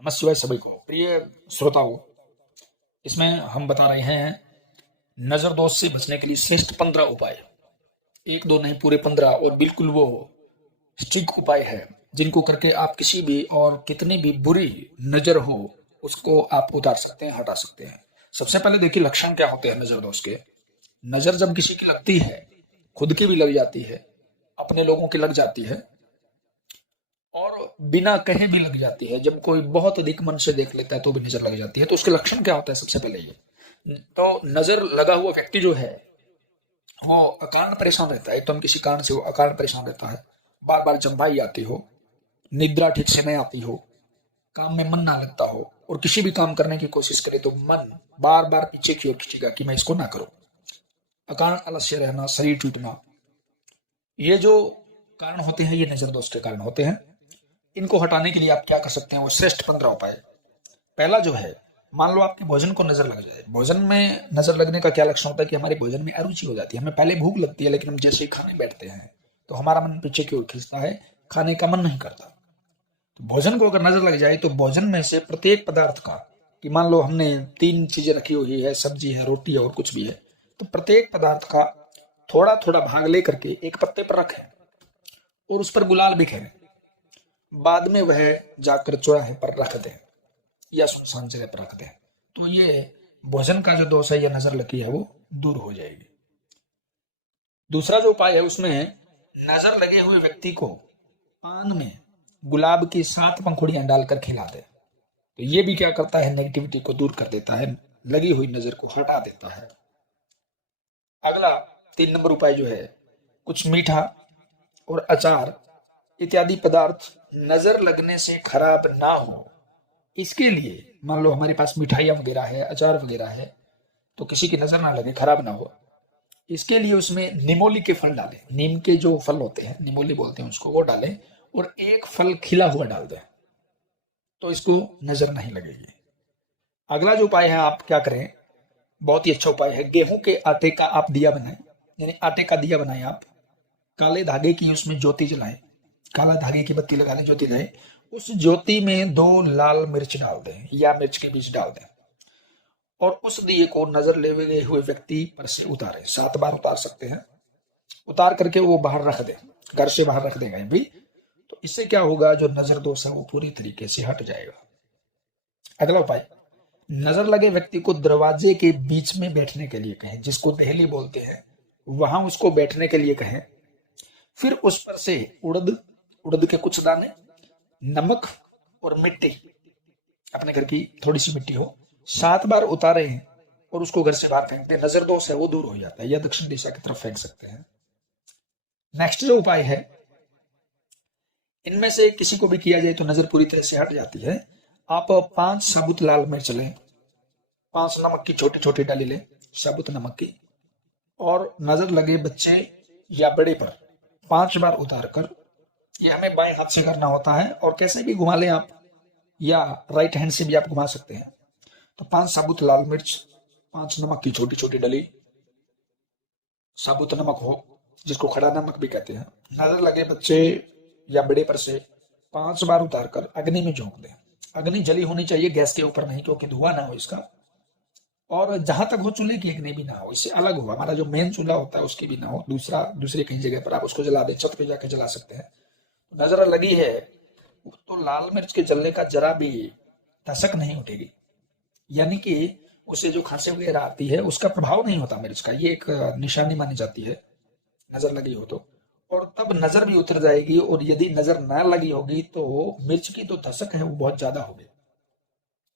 नमस्ते सभी को प्रिय श्रोताओं। इसमें हम बता रहे हैं नजर दोष से बचने के लिए श्रेष्ठ 15 उपाय। एक दो नहीं, पूरे 15, और बिल्कुल वो स्ट्रिक्ट उपाय है जिनको करके आप किसी भी और कितनी भी बुरी नजर हो उसको आप उतार सकते हैं, हटा सकते हैं। सबसे पहले देखिए लक्षण क्या होते हैं नजर दोष के। नजर जब किसी की लगती है, खुद की भी लग जाती है, अपने लोगों की लग जाती है और बिना कहे भी लग जाती है, जब कोई बहुत अधिक मन से देख लेता है तो भी नजर लग जाती है, तो उसके लक्षण क्या होता है? सबसे पहले ये तो नजर लगा हुआ व्यक्ति जो है वो अकारण परेशान रहता है। तो हम किसी कारण से वो अकारण परेशान रहता है, बार बार जम्भाई आती हो, निद्रा ठीक से नहीं आती हो, काम में मन ना लगता हो, और किसी भी काम करने की कोशिश करे तो मन बार बार पीछे की ओर खींचेगा कि मैं इसको ना करूं। अकारण आलस्य रहना, शरीर टूटना, ये जो कारण होते हैं ये नजर दोष के कारण होते हैं। इनको हटाने के लिए आप क्या कर सकते हैं? वो श्रेष्ठ 15 उपाय। पहला जो है, मान लो आपके भोजन को नजर लग जाए। भोजन में नजर लगने का क्या लक्षण होता है कि हमारे भोजन में अरुचि हो जाती है। हमें पहले भूख लगती है, लेकिन हम जैसे ही खाने बैठते हैं तो हमारा मन पीछे की ओर खींचता है, खाने का मन नहीं करता। तो भोजन को अगर नजर लग जाए तो भोजन में से प्रत्येक पदार्थ का, कि मान लो हमने 3 चीजें रखी हुई है, सब्जी है, रोटी है और कुछ भी है, तो प्रत्येक पदार्थ का थोड़ा थोड़ा भाग लेकर के एक पत्ते पर रखें और उस पर गुलाल बिखेरें। बाद में वह जाकर चौराहे पर रख दें या सुनसान जगह पर रख दें, तो ये भोजन का जो दोष है, या नजर लगी है, वो दूर हो जाएगी। दूसरा जो उपाय है उसमें नजर लगे हुए व्यक्ति को पान में गुलाब की 7 पंखुड़ियां डालकर खिला दे, तो ये भी क्या करता है? नेगेटिविटी को दूर कर देता है, लगी हुई नजर को हटा देता है। अगला 3 नंबर उपाय जो है, कुछ मीठा और अचार इत्यादि पदार्थ नजर लगने से खराब ना हो, इसके लिए मान लो हमारे पास मिठाइयाँ वगैरह है, अचार वगैरह है, तो किसी की नजर ना लगे, खराब ना हो, इसके लिए उसमें निमोली के फल डालें। नीम के जो फल होते हैं, निमोली बोलते हैं उसको, वो डालें और एक फल खिला हुआ डाल दें, तो इसको नजर नहीं लगेगी। अगला जो उपाय है, आप क्या करें, बहुत ही अच्छा उपाय है, गेहूं के आटे का आप दिया बनाएं, यानी आटे का दिया बनाएं आप, काले धागे की उसमें ज्योति जलाएं, काला धागे की बत्ती लगा लें, ज्योति जलाएं, उस ज्योति में 2 लाल मिर्च डाल दें या मिर्च के बीज डाल दें और उस दिए को नजर ले हुए व्यक्ति पर से उतारें। 7 बार उतार सकते हैं। उतार करके वो बाहर रख दें, घर से बाहर रख दें कहीं भी, तो इससे क्या होगा, जो नजर दोष है वो पूरी तरीके से हट जाएगा। अगला उपाय, नजर लगे व्यक्ति को दरवाजे के बीच में बैठने के लिए कहें, जिसको देहली बोलते हैं, वहां उसको बैठने के लिए कहें। फिर उस पर से उड़द उड़द के कुछ दाने, नमक और मिट्टी, अपने घर की थोड़ी सी मिट्टी हो, 7 बार उतारे हैं और उसको घर से बाहर फेंक दें। नजर दोष है वो दूर हो जाता है, या दक्षिण दिशा की तरफ फेंक सकते हैं। नेक्स्ट जो उपाय है, इनमें से किसी को भी किया जाए तो नजर पूरी तरह से हट जाती है। आप 5 साबुत लाल मिर्च लें, 5 नमक की छोटी छोटी डाली लें, साबुत नमक की, और नजर लगे बच्चे या बड़े पर 5 बार उतार कर, ये हमें बाएं हाथ से करना होता है और कैसे भी घुमा लें आप, या राइट हैंड से भी आप घुमा सकते हैं। तो 5 साबुत लाल मिर्च, 5 नमक की छोटी छोटी डली, साबुत नमक हो जिसको खड़ा नमक भी कहते हैं, नजर लगे बच्चे या बड़े पर से 5 बार उतार कर अग्नि में झोंक दें। अग्नि जली होनी चाहिए, गैस के ऊपर नहीं, क्योंकि धुआं ना हो इसका, और जहां तक हो चूल्हे की अग्नि भी ना हो, इससे अलग हो, हमारा जो मेन चूल्हा होता है उसकी भी ना हो, दूसरी कहीं जगह पर आप उसको जला दें, छत पे जाकर जला सकते हैं। नजर लगी है तो लाल मिर्च के जलने का जरा भी दशक नहीं उठेगी, यानी कि उसे जो खांसी वगैरह आती है उसका प्रभाव नहीं होता मिर्च का, ये एक निशानी मानी जाती है नजर लगी हो तो। और तब नजर भी उतर जाएगी, और यदि नजर ना लगी होगी तो मिर्च की तो दशक है वो बहुत ज्यादा होगी,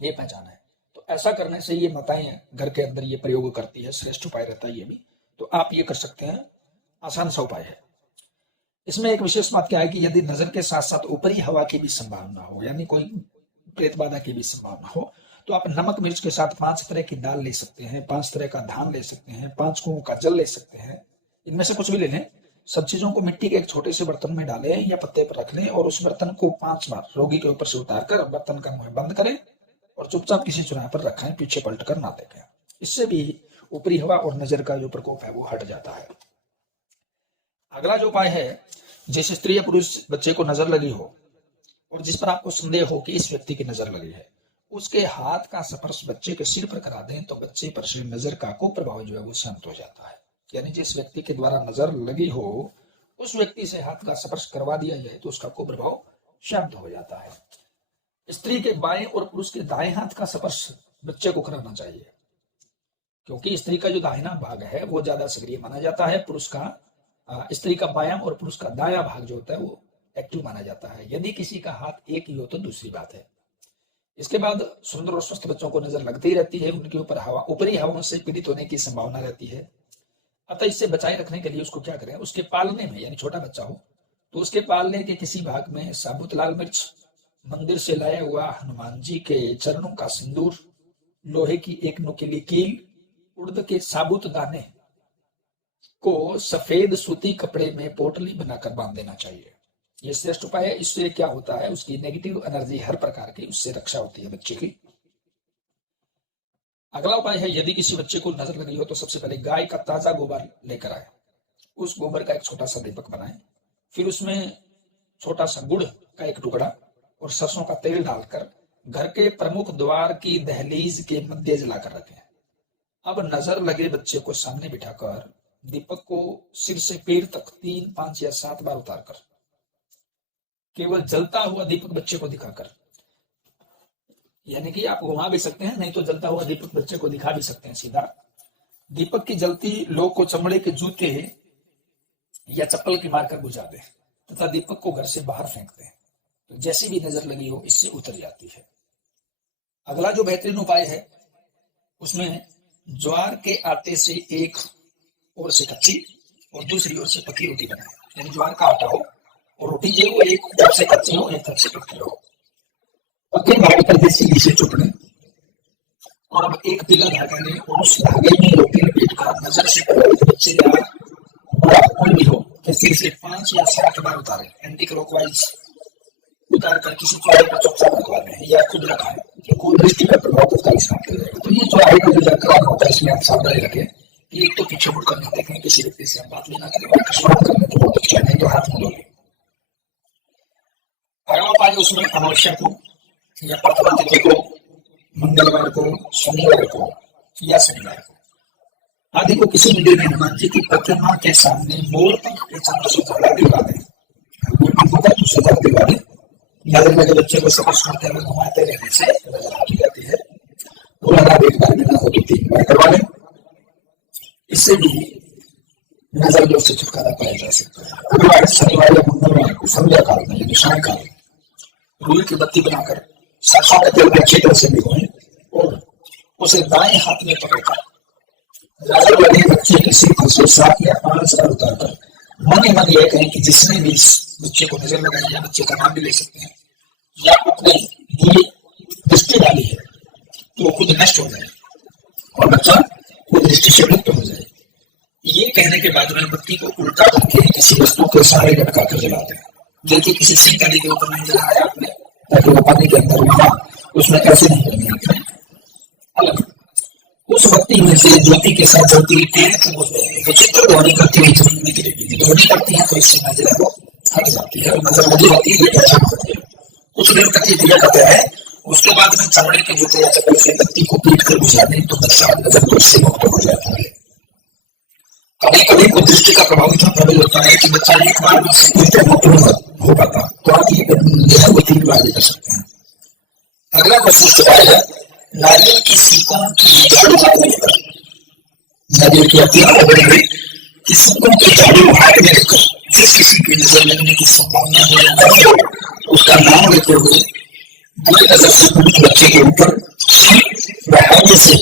ये पहचान है। तो ऐसा करने से ये माताएं घर के अंदर ये प्रयोग करती है, श्रेष्ठ उपाय रहता है ये भी, तो आप ये कर सकते हैं, आसान सा उपाय है। इसमें एक विशेष बात क्या है कि यदि नजर के साथ साथ ऊपरी हवा की भी संभावना हो, यानी कोई प्रेत बाधा की भी संभावना हो, तो आप नमक मिर्च के साथ 5 तरह की दाल ले सकते हैं, 5 तरह का धान ले सकते हैं, 5 कुओं का जल ले सकते हैं, इनमें से कुछ भी ले लें। सब चीजों को मिट्टी के एक छोटे से बर्तन में डालें या पत्ते पर रख लें और उस बर्तन को 5 बार रोगी के ऊपर से उतार कर बर्तन का मुंह बंद करें और चुपचाप किसी चौराहे पर रखें, पीछे पलट कर ना देखें। इससे भी ऊपरी हवा और नजर का जो प्रकोप है वो हट जाता है। अगला जो उपाय है, जैसे स्त्री या पुरुष बच्चे को नजर लगी हो और जिस पर आपको संदेह हो कि इस व्यक्ति की नजर लगी है, उसके हाथ का स्पर्श बच्चे के सिर पर करा दें तो बच्चे पर से नजर का कुप्रभाव जो है वो शांत हो जाता है। यानी जिस व्यक्ति के द्वारा नजर लगी हो उस व्यक्ति से हाथ का स्पर्श करवा दिया जाए तो उसका कुप्रभाव शांत हो जाता है। स्त्री के बाएं और पुरुष के दाएं हाथ का स्पर्श बच्चे को कराना चाहिए, क्योंकि स्त्री का जो दाहिना भाग है वो ज्यादा सक्रिय माना जाता है, स्त्री का बायां और पुरुष का दायां भाग जो होता है वो एक्टिव माना जाता है। यदि किसी का हाथ एक ही हो तो दूसरी बात है। इसके बाद सुंदर और स्वस्थ बच्चों को नजर लगती रहती है, उनके ऊपर ऊपरी हवाओं से पीड़ित होने की संभावना रहती है। अतः इससे बचाए रखने के लिए उसको क्या करें, उसके पालने में, यानी छोटा बच्चा हो तो उसके पालने के किसी भाग में साबुत लाल मिर्च, मंदिर से लाया हुआ हनुमान जी के चरणों का सिंदूर, लोहे की एक नुकीली कील, उड़द के साबुत दाने को सफेद सूती कपड़े में पोटली बनाकर बांध देना चाहिए। ये श्रेष्ठ उपाय है। इससे क्या होता है, उसकी नेगेटिव एनर्जी हर प्रकार की उससे रक्षा होती है बच्चे की। अगला उपाय है, यदि किसी बच्चे को नजर लगी हो तो सबसे पहले गाय का ताजा गोबर लेकर आए, उस गोबर का एक छोटा सा दीपक बनाए, फिर उसमें छोटा सा गुड़ का एक टुकड़ा और सरसों का तेल डालकर घर के प्रमुख द्वार की दहलीज के मध्य जलाकर रखें। अब नजर लगे बच्चे को सामने बिठाकर दीपक को सिर से पैर तक 3, 5 या 7 बार उतारकर केवल जलता हुआ दीपक बच्चे को दिखाकर, यानी कि आप घुमा भी सकते हैं, नहीं तो जलता हुआ दीपक बच्चे को दिखा भी सकते हैं सीधा। दीपक की जलती लो को चमड़े के जूते या चप्पल की मारकर बुझा दें तथा दीपक को घर से बाहर फेंक दें, तो जैसी भी नजर लगी हो इससे उतर जाती है। अगला जो बेहतरीन उपाय है उसमें ज्वार के आटे से एक ओर से कच्ची और दूसरी ओर से पकी रोटी बनाए, यानी ज्वार का आटा हो और रोटी जो वो एक तरफ से कच्ची हो एक तरफ से पकी हो, पके भाग पर देसी घी से चुपड़े और अब एक पीला धागा लें और उस धागे में रोटी लपेट कर नजर से बच्चे या बड़ा कोई भी हो सिर से 5 या 7 बार उतारे, एंटी क्लॉकवाइज उतार कर किसी चौड़े पर चुपचाप रखवा दें या खुद रखाएं, कोई दृष्टि का प्रभाव उसका हिसाब करेगा। तो ये जो आगे का जो जाकर होता है इसमें आप सावधानी रखें कि एक तो पीछे मुड़ कर नहीं देखें, किसी व्यक्ति से हम बात नहीं ना करें, अकस्मात करने तो बहुत अच्छा नहीं तो हाथ मिलोगे। अगला उपाय उसमें अमावस्या को या प्रथमा तिथि को, मंगलवार को, शनिवार को या शनिवार को आदि को किसी मंदिर में हनुमान जी की प्रतिमा के सामने मोर पंख के चंद्र से झाड़ा दिलवा दें, दिलवा दें। नजर लगे बच्चे को सफर करते हुए घुमाते रहने से नजर हट जाती है। वो अगर एक बार में ना हो तो 3 बार करवा लें, इससे भी नजर दोष से छुटकारा पाया जा सकता है। अगला शनिवार या मंगलवार को संध्या काल में यानी सायंकाल रुई की बत्ती बनाकर सरसों के तेल में अच्छी तरह से भिगोएं और उसे दाएं हाथ में पकड़कर नजर लगे बच्चे के सिर से 7 या 5 बार उतारकर मन ही मन यह कहें कि जिसने भी इस बच्चे को नजर लगाई है, बच्चे का नाम भी ले सकते हैं, या अपने बुरी दृष्टि डाली है तो वो खुद नष्ट हो जाए और बच्चा खुद दृष्टि से मुक्त हो जाए। ये कहने के बाद में बत्ती को उल्टा करके किसी वस्तु के सहारे लटका कर जलाते हैं। देखिए किसी सिंह नदी के ऊपर नहीं जलाया आपने ताकि वो पानी के अंदर वहां उसमें कैसे नहीं करनी है। अलग उस बत्ती में से ज्योति के साथ जलती हुई तेल की बूंदें विचित्र ध्वनि करती हुई जमीन में गिरेगी। ध्वनि करती है तो इससे नजर वो हट जाती है और नजर लगी होती है, ये पहचान होती है। कुछ देर तक ये क्रिया करते हैं, उसके बाद में चमड़े के जूते या चप्पल से बत्ती को पीट कर बुझा दें तो बच्चा नजर दोष से मुक्त हो जाता है। कभी कभी कुछ दृष्टि का प्रभाव इतना प्रबल होता है कि बच्चा एक बार भी से मुक्त नहीं हो पाता, तो आप ये 3 बार भी कर सकते हैं। अगला जो श्रेष्ठ उपाय है, नारियल की सीकों की झाड़ू हाथ में लेकर, नारियल की सीकों की झाड़ू हाथ में लेकर जिस किसी की नजर लगने की संभावना है उसका नाम लेते हुए बुरे नजर से पीड़ित बच्चे के ऊपर से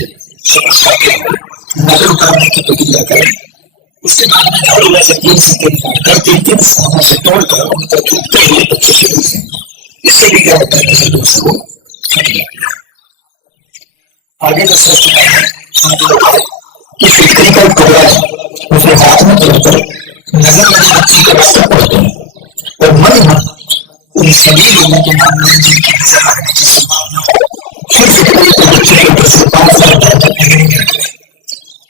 नजर उतारने की प्रक्रिया करें। उसके बाद में झाड़ू में से 3 सिक्के निकालकर 3 स्थानों से तोड़कर उन पर थूकते हुए बच्चे से देखें। इससे भी क्या होता है, नजर दोष से वो हट जाती है। आगे जो श्रेष्ठ है कि फिटकरी का टुकड़ा है उसे हाथ में तोड़कर नजर लगे बच्चे के रास्ते पड़ते हैं और मन उन सभी लोगों के नाम में जिनकी नजर लगने की संभावना हो, फिर फिटकरी को बच्चे के ऊपर से 5 बार डालकर अग्नि में रखें।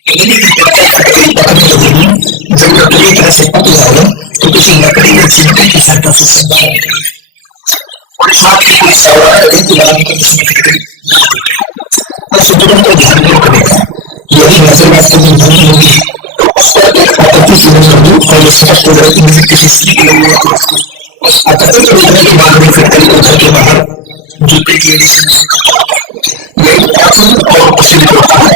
अग्नि में फिटकरी पकड़ने लगेगी, जब वो पूरी तरह से पक जाए तो किसी लकड़ी या चिमटे की सहायता से बाहर निकालें और साथ ही कोई सवाल है तो बात को बस तुरंत तो ध्यान नहीं करेगा। यदि नजरबाज की नहीं होगी तो उसका एक आतंकी समझ लूँ और ये स्पष्ट हो जाए कि मुझे किसी स्त्री की जरूरत है। उस आतंकी को देखने के बाद में फिर करीब घर के बाहर जूते की यही पसंद और पसंद होता है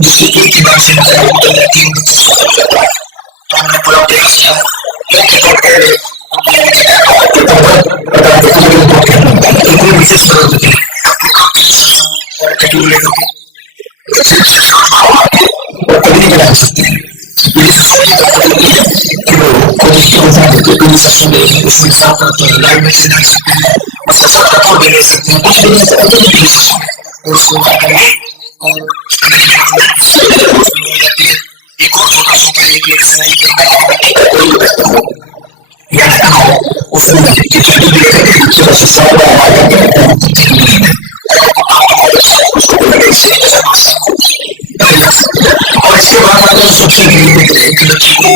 जिसकी एक ही बार से नजर उतर जाती है। हमने पूरा प्रयास किया कोई विशेष जरूरत नहीं और कभी नहीं बना सकते हैं। कि वो कोशिश की बता देते कोई सस्ते में इसमें साफ करते हैं लाइट में से डाल सकते हैं उसका सब तक भी ले सकते हैं कुछ भी सकते हैं और उसको क्या करेंगे और एक और छोटा सा एक या उसमें किसी भी और इसके बाद अगर सोचने के लिए एक लड़की को